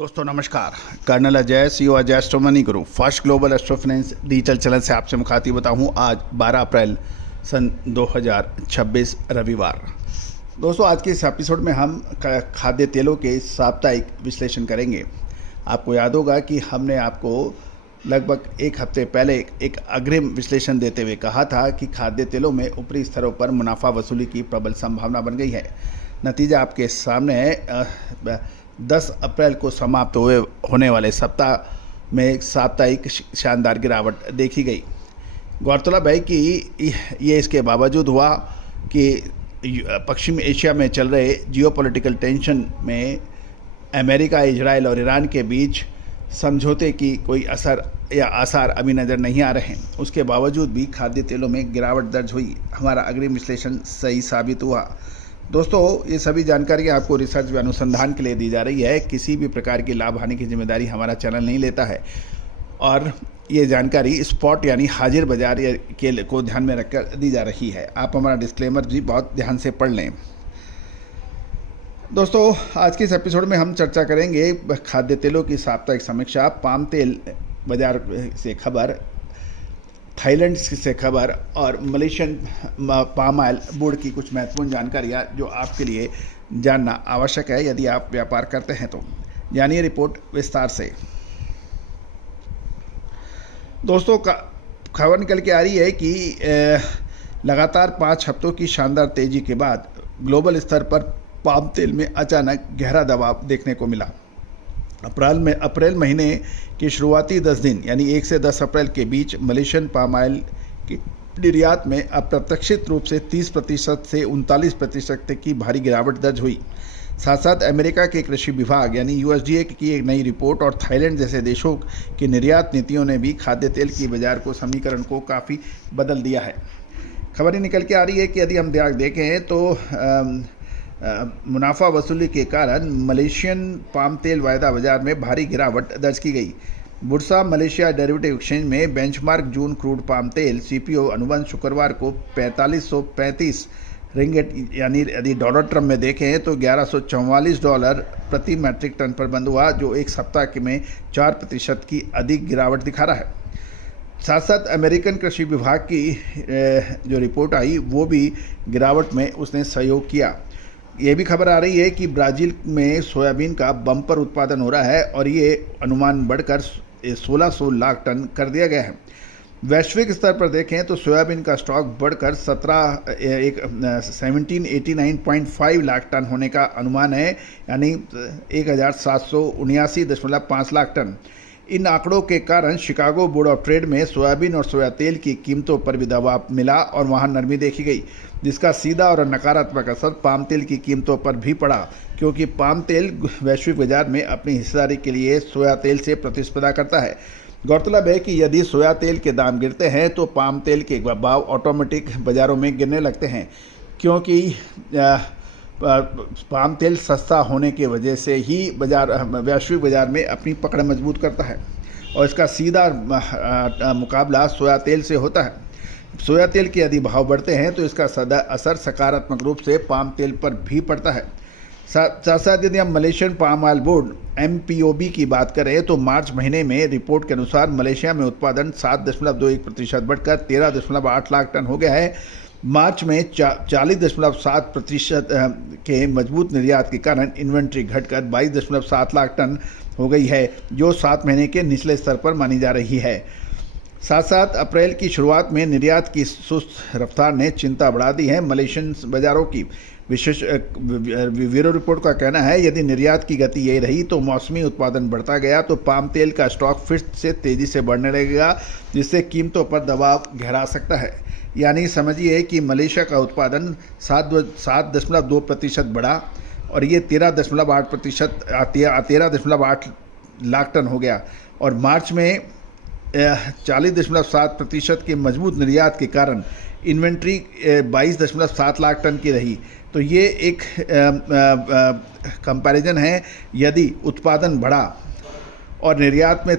दोस्तों नमस्कार। Colonel Ajay CEO Ajay astro money Guru first global astro finance digital channel से आपसे मुखातिब होता हूँ। आज 12 अप्रैल सन 2026 रविवार। दोस्तों आज के इस एपिसोड में हम खाद्य तेलों के साप्ताहिक विश्लेषण करेंगे। आपको याद होगा कि हमने आपको लगभग एक हफ्ते पहले एक अग्रिम विश्लेषण देते हुए कहा था कि खाद्य तेलों में ऊपरी स्तरों पर मुनाफा वसूली की प्रबल संभावना बन गई है। नतीजा आपके सामने है। 10 अप्रैल को समाप्त होने वाले सप्ताह में साप्ताहिक शानदार गिरावट देखी गई। गौरतलब है कि ये इसके बावजूद हुआ कि पश्चिमी एशिया में चल रहे जियोपॉलिटिकल टेंशन में अमेरिका, इजराइल और ईरान के बीच समझौते की कोई असर या आसार अभी नज़र नहीं आ रहे हैं। उसके बावजूद भी खाद्य तेलों में गिरावट दर्ज हुई। हमारा अग्रिम विश्लेषण सही साबित हुआ। दोस्तों ये सभी जानकारी आपको रिसर्च व अनुसंधान के लिए दी जा रही है। किसी भी प्रकार की लाभ हानि की जिम्मेदारी हमारा चैनल नहीं लेता है और ये जानकारी स्पॉट यानी हाजिर बाजार के को ध्यान में रखकर दी जा रही है। आप हमारा डिस्क्लेमर भी बहुत ध्यान से पढ़ लें। दोस्तों आज के इस एपिसोड में हम चर्चा करेंगे खाद्य तेलों की साप्ताहिक समीक्षा, पाम तेल बाजार से खबर, थाईलैंड से खबर और मलेशियन पाम ऑयल बोर्ड की कुछ महत्वपूर्ण जानकारियाँ जो आपके लिए जानना आवश्यक है यदि आप व्यापार करते हैं तो। जानिए रिपोर्ट विस्तार से। दोस्तों खबर निकल के आ रही है कि लगातार 5 हफ्तों की शानदार तेजी के बाद ग्लोबल स्तर पर पाम तेल में अचानक गहरा दबाव देखने को मिला। अप्रैल महीने के शुरुआती 10 दिन यानी 1 से 10 अप्रैल के बीच मलेशियन पाम ऑयल की निर्यात में अप्रत्याशित रूप से 30% से 39% तक की भारी गिरावट दर्ज हुई। साथ साथ अमेरिका के कृषि विभाग यानी यूएसडीए की एक नई रिपोर्ट और थाईलैंड जैसे देशों की निर्यात नीतियों ने भी खाद्य तेल की बाजार को समीकरण को काफ़ी बदल दिया है। खबरें निकल के आ रही है कि यदि हम देखें तो मुनाफा वसूली के कारण मलेशियन पाम तेल वायदा बाजार में भारी गिरावट दर्ज की गई। बुर्सा मलेशिया डेरिवेटिव एक्सचेंज में बेंचमार्क जून क्रूड पाम तेल सीपीओ अनुबंध शुक्रवार को 4535 रिंगिट यानी यदि डॉलर टर्म में देखें तो $1144 प्रति मैट्रिक टन पर बंद हुआ, जो एक सप्ताह में 4% की अधिक गिरावट दिखा रहा है। साथ साथ अमेरिकन कृषि विभाग की जो रिपोर्ट आई वो भी गिरावट में उसने सहयोग किया। ये भी खबर आ रही है कि ब्राज़ील में सोयाबीन का बम्पर उत्पादन हो रहा है और ये अनुमान बढ़कर 1600 लाख टन कर दिया गया है। वैश्विक स्तर पर देखें तो सोयाबीन का स्टॉक बढ़कर 1789.5 लाख टन होने का अनुमान है, यानी 1779.5 लाख टन। इन आंकड़ों के कारण शिकागो बोर्ड ऑफ ट्रेड में सोयाबीन और सोया तेल की कीमतों पर भी दबाव मिला और वहां नरमी देखी गई, जिसका सीधा और नकारात्मक असर पाम तेल की कीमतों पर भी पड़ा, क्योंकि पाम तेल वैश्विक बाजार में अपनी हिस्सेदारी के लिए सोया तेल से प्रतिस्पर्धा करता है। गौरतलब है कि यदि सोया तेल के दाम गिरते हैं तो पाम तेल के भाव ऑटोमेटिक बाज़ारों में गिरने लगते हैं, क्योंकि पाम तेल सस्ता होने की वजह से ही वैश्विक बाजार में अपनी पकड़ मजबूत करता है और इसका सीधा मुकाबला सोया तेल से होता है। सोया तेल के यदि भाव बढ़ते हैं तो इसका असर सकारात्मक रूप से पाम तेल पर भी पड़ता है। साथ साथ यदि हम Malaysian palm oil board MPOB की बात करें तो मार्च महीने में रिपोर्ट के अनुसार मलेशिया में उत्पादन 7.21% बढ़कर 13.8 लाख टन हो गया है। मार्च में 40.7% के मजबूत निर्यात के कारण इन्वेंट्री घटकर 22.7 लाख टन हो गई है, जो 7 महीने के निचले स्तर पर मानी जा रही है। साथ साथ अप्रैल की शुरुआत में निर्यात की सुस्त रफ्तार ने चिंता बढ़ा दी है। मलेशियन बाजारों की विशेष ब्यूरो रिपोर्ट का कहना है यदि निर्यात की गति यही रही तो मौसमी उत्पादन बढ़ता गया तो पाम तेल का स्टॉक फिर से तेजी से बढ़ने लगेगा, जिससे कीमतों पर दबाव गहरा सकता है। यानी समझिए कि मलेशिया का उत्पादन 7.2% बढ़ा और ये 13.8 लाख टन हो गया और मार्च में 40.7% के मजबूत निर्यात के कारण इन्वेंट्री 22.7 लाख टन की रही। तो ये एक कंपैरिजन है। यदि उत्पादन बढ़ा और निर्यात में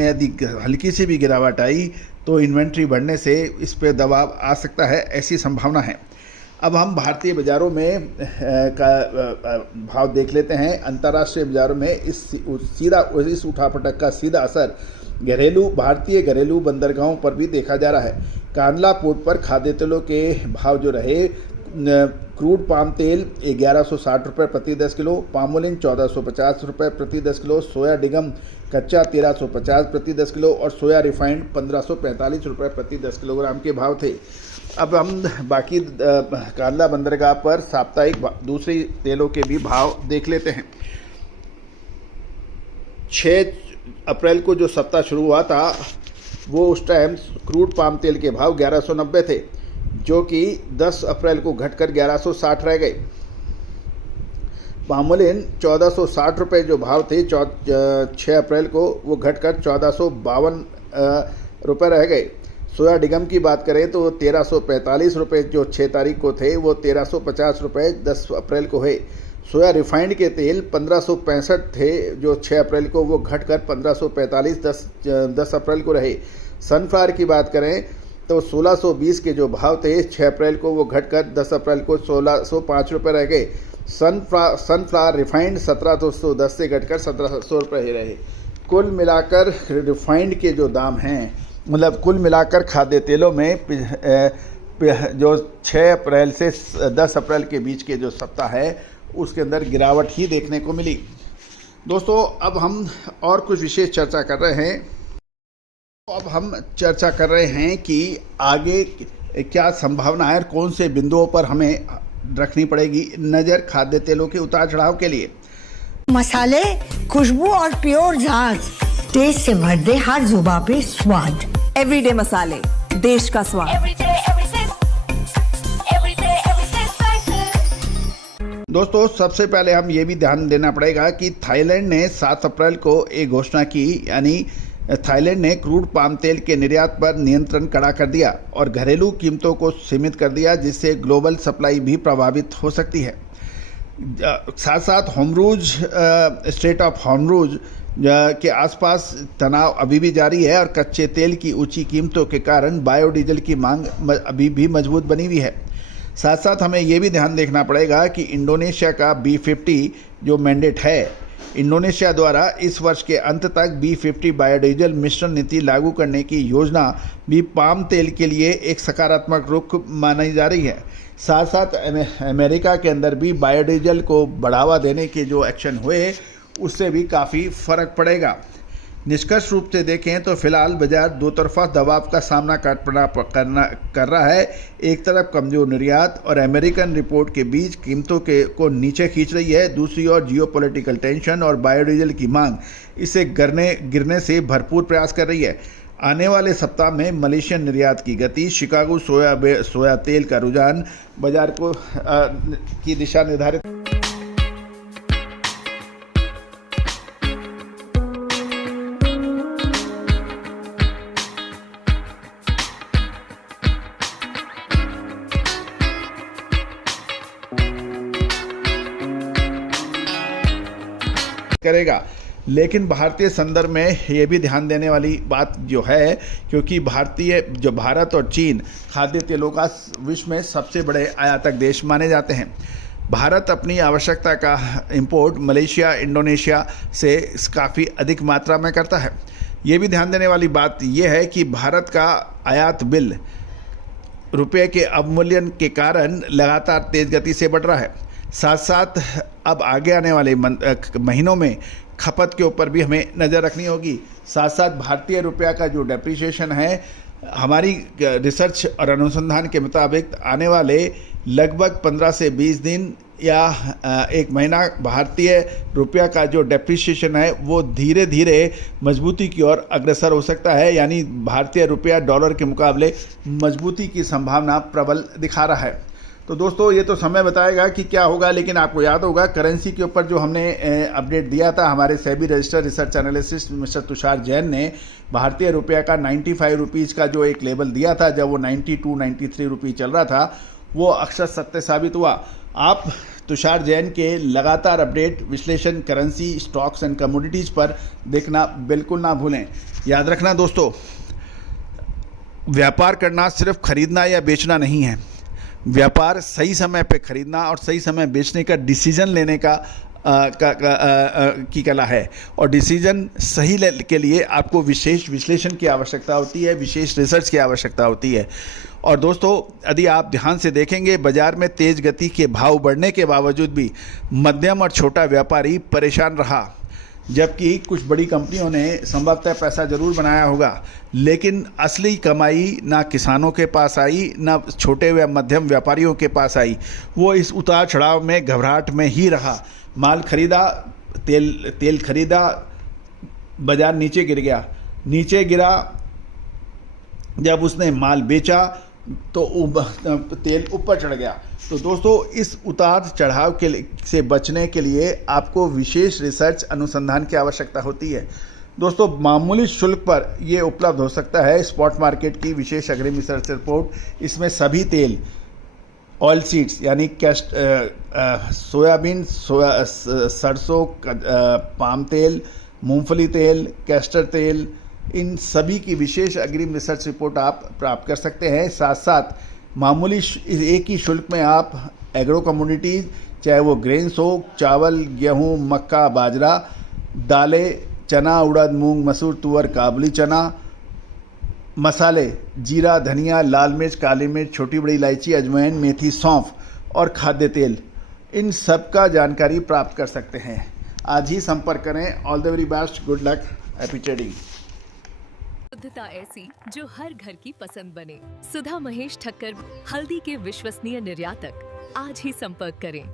यदि हल्की सी भी गिरावट आई तो इन्वेंट्री बढ़ने से इस पे दबाव आ सकता है, ऐसी संभावना है। अब हम भारतीय बाज़ारों में भाव देख लेते हैं। अंतर्राष्ट्रीय बाज़ारों में इस उठापटक का सीधा असर भारतीय घरेलू बंदरगाहों पर भी देखा जा रहा है। कांडला पोर्ट पर खाद्य तेलों के भाव जो रहे, क्रूड पाम तेल 1160 रुपये प्रति 10 किलो, पामोलिन 1450 रुपये प्रति 10 किलो, सोया डिगम कच्चा 1350 प्रति 10 किलो और सोया रिफाइंड 1545 रुपये प्रति 10 किलोग्राम के भाव थे। अब हम बाकी कांडला बंदरगाह पर साप्ताहिक दूसरी तेलों के भी भाव देख लेते हैं। 6 अप्रैल को जो सप्ताह शुरू हुआ था वो उस टाइम क्रूड पाम तेल के भाव 1190 थे, जो कि 10 अप्रैल को घटकर 1160 रह गए। पामोलिन 1460 रुपये जो भाव थे 6 अप्रैल को, वो घटकर 1452 रुपये रह गए। सोया डिगम की बात करें तो 1345 रुपये जो 6 तारीख को थे, वो 1350 रुपये 10 अप्रैल को है। सोया रिफाइंड के तेल 1565 थे जो 6 अप्रैल को, वो घटकर 1545 10 अप्रैल को रहे। सनफ्लावर की बात करें तो 1620 के जो भाव थे 6 अप्रैल को, वो घटकर 10 अप्रैल को 1605 रुपये रह गए। सनफ्लावर रिफाइंड 1710 से घटकर 1700 रुपये रहे। कुल मिलाकर रिफाइंड के जो दाम हैं, मतलब कुल मिलाकर खाद्य तेलों में जो 6 अप्रैल से 10 अप्रैल के बीच के जो सप्ताह है उसके अंदर गिरावट ही देखने को मिली। दोस्तों, अब हम और कुछ विशेष चर्चा कर रहे हैं। अब हम चर्चा कर रहे हैं कि आगे क्या संभावना है और कौन से बिंदुओं पर हमें रखनी पड़ेगी नज़र खाद्य तेलों के उतार चढ़ाव के लिए। मसाले, खुशबू और प्योर झांझ, टेस्ट से भर दे हर जुबां पे स्वाद। एवरीडे मसाले, देश का स्वाद। दोस्तों, सबसे पहले हम ये भी ध्यान देना पड़ेगा कि थाईलैंड ने 7 अप्रैल को एक घोषणा की, यानी थाईलैंड ने क्रूड पाम तेल के निर्यात पर नियंत्रण कड़ा कर दिया और घरेलू कीमतों को सीमित कर दिया, जिससे ग्लोबल सप्लाई भी प्रभावित हो सकती है। साथ साथ होमरूज, स्ट्रेट ऑफ होमरूज के आसपास तनाव अभी भी जारी है और कच्चे तेल की ऊंची कीमतों के कारण बायोडीजल की मांग अभी भी मजबूत बनी हुई है। साथ साथ हमें ये भी ध्यान देखना पड़ेगा कि इंडोनेशिया का B50 जो मैंडेट है, इंडोनेशिया द्वारा इस वर्ष के अंत तक B50 बायोडीजल मिश्रण नीति लागू करने की योजना भी पाम तेल के लिए एक सकारात्मक रुख मानी जा रही है। साथ साथ अमेरिका के अंदर भी बायोडीजल को बढ़ावा देने के जो एक्शन हुए उससे भी काफ़ी फर्क पड़ेगा। निष्कर्ष रूप से देखें तो फिलहाल बाजार दो तरफा दबाव का सामना कर रहा है। एक तरफ कमजोर निर्यात और अमेरिकन रिपोर्ट के बीच कीमतों को नीचे खींच रही है, दूसरी ओर जियोपॉलिटिकल टेंशन और बायोडीजल की मांग इसे गिरने से भरपूर प्रयास कर रही है। आने वाले सप्ताह में मलेशियन निर्यात की गति, शिकागो सोया तेल का रुझान बाजार की दिशा निर्धारित करेगा। लेकिन भारतीय संदर्भ में ये भी ध्यान देने वाली बात जो है, क्योंकि भारत और चीन खाद्य तेलों का विश्व में सबसे बड़े आयातक देश माने जाते हैं। भारत अपनी आवश्यकता का इंपोर्ट मलेशिया, इंडोनेशिया से काफ़ी अधिक मात्रा में करता है। ये भी ध्यान देने वाली बात यह है कि भारत का आयात बिल रुपये के अवमूल्यन के कारण लगातार तेज गति से बढ़ रहा है। साथ साथ अब आगे आने वाले महीनों में खपत के ऊपर भी हमें नज़र रखनी होगी। साथ साथ भारतीय रुपया का जो डेप्रिसिएशन है, हमारी रिसर्च और अनुसंधान के मुताबिक आने वाले लगभग 15 से 20 दिन या एक महीना भारतीय रुपया का जो डेप्रिसिएशन है वो धीरे धीरे मजबूती की ओर अग्रसर हो सकता है। यानी भारतीय रुपया डॉलर के मुकाबले मजबूती की संभावना प्रबल दिखा रहा है। तो दोस्तों, ये तो समय बताएगा कि क्या होगा, लेकिन आपको याद होगा करेंसी के ऊपर जो हमने अपडेट दिया था, हमारे SEBI registered research analyst mister Tushar Jain ने भारतीय रुपया का 95 रुपीज़ का जो एक लेवल दिया था, जब वो 92-93 रुपये चल रहा था, वो अक्षर सत्य साबित हुआ। आप तुषार जैन के लगातार अपडेट, विश्लेषण करेंसी, स्टॉक्स एंड कमोडिटीज़ पर देखना बिल्कुल ना भूलें। याद रखना दोस्तों, व्यापार करना सिर्फ खरीदना या बेचना नहीं है, व्यापार सही समय पे खरीदना और सही समय बेचने का डिसीजन लेने का की कला है। और डिसीजन सही के लिए आपको विशेष विश्लेषण की आवश्यकता होती है, विशेष रिसर्च की आवश्यकता होती है। और दोस्तों, यदि आप ध्यान से देखेंगे, बाजार में तेज गति के भाव बढ़ने के बावजूद भी मध्यम और छोटा व्यापारी परेशान रहा, जबकि कुछ बड़ी कंपनियों ने संभवतः पैसा जरूर बनाया होगा, लेकिन असली कमाई ना किसानों के पास आई, ना छोटे व मध्यम व्यापारियों के पास आई। वो इस उतार चढ़ाव में घबराहट में ही रहा। माल खरीदा, तेल खरीदा, बाजार नीचे गिर गया, नीचे गिरा। जब उसने माल बेचा तो तेल ऊपर चढ़ गया। तो दोस्तों, इस उतार चढ़ाव से बचने के लिए आपको विशेष रिसर्च अनुसंधान की आवश्यकता होती है। दोस्तों, मामूली शुल्क पर यह उपलब्ध हो सकता है स्पॉट मार्केट की विशेष अग्रिम रिसर्च रिपोर्ट। इसमें सभी तेल, ऑयल सीड्स यानी सोयाबीन, सरसों, पाम तेल, मूंगफली तेल, कैस्टर तेल, इन सभी की विशेष अग्रिम रिसर्च रिपोर्ट आप प्राप्त कर सकते हैं। साथ साथ मामूली एक ही शुल्क में आप एग्रो कमोडिटीज़, चाहे वो ग्रेन्स हो, चावल, गेहूं, मक्का, बाजरा, दालें, चना, उड़द, मूंग, मसूर, तुअर, काबुली चना, मसाले, जीरा, धनिया, लाल मिर्च, काली मिर्च, छोटी बड़ी इलायची, अजवाइन, मेथी, सौंफ और खाद्य तेल, इन सब का जानकारी प्राप्त कर सकते हैं। आज ही संपर्क करें। All the very best, good luck, happy trading. शुद्धता ऐसी जो हर घर की पसंद बने। सुधा महेश ठक्कर, हल्दी के विश्वसनीय निर्यातक। आज ही संपर्क करें।